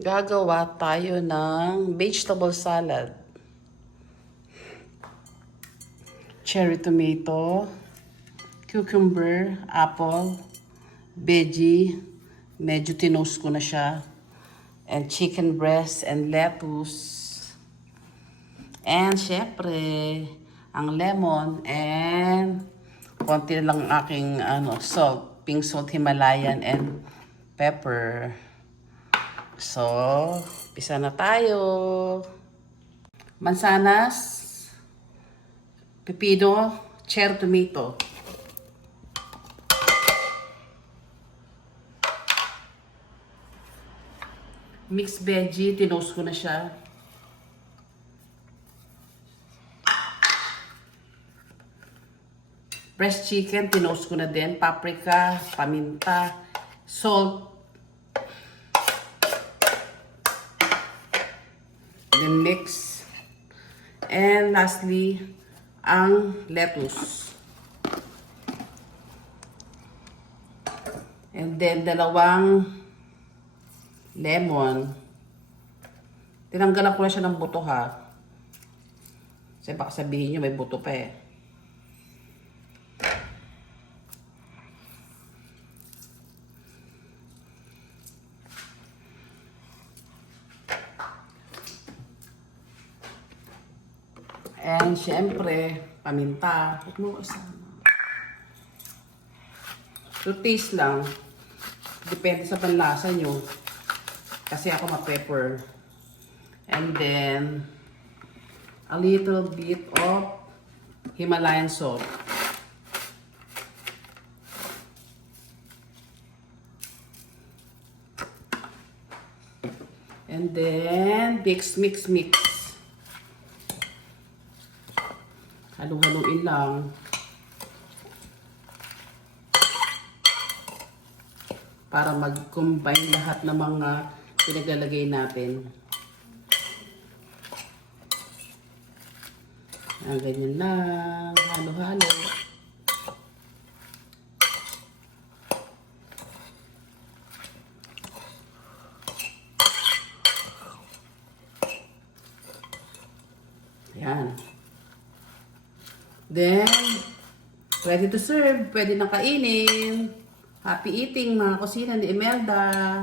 Gagawa tayo ng vegetable salad. Cherry tomato, cucumber, apple, veggie, medyo tinost ko na siya, and chicken breast and lettuce. And syempre, ang lemon and konti lang aking salt, pink salt Himalayan and pepper. So, pisa na tayo. Mansanas, pepino, cherry tomato. Mixed veggie, tinost ko na siya. Breast chicken, tinost ko na din. Paprika, paminta, salt. Then mix. And lastly, ang lettuce. And then dalawang lemon. Tinanggalan ko na siya ng buto ha. Kasi baka sabihin nyo may buto pa eh. And syempre, paminta. So taste lang. Depende sa panlasa nyo. Kasi ako ma-pepper. And then, a little bit of Himalayan salt. And then, mix. Halu-haluin lang. Para mag-combine lahat ng mga pinaglalagay natin. Ganyan lang. Halo-halo. Ayan. Then, ready to serve. Pwede na kainin. Happy eating mga kusina ni Imelda.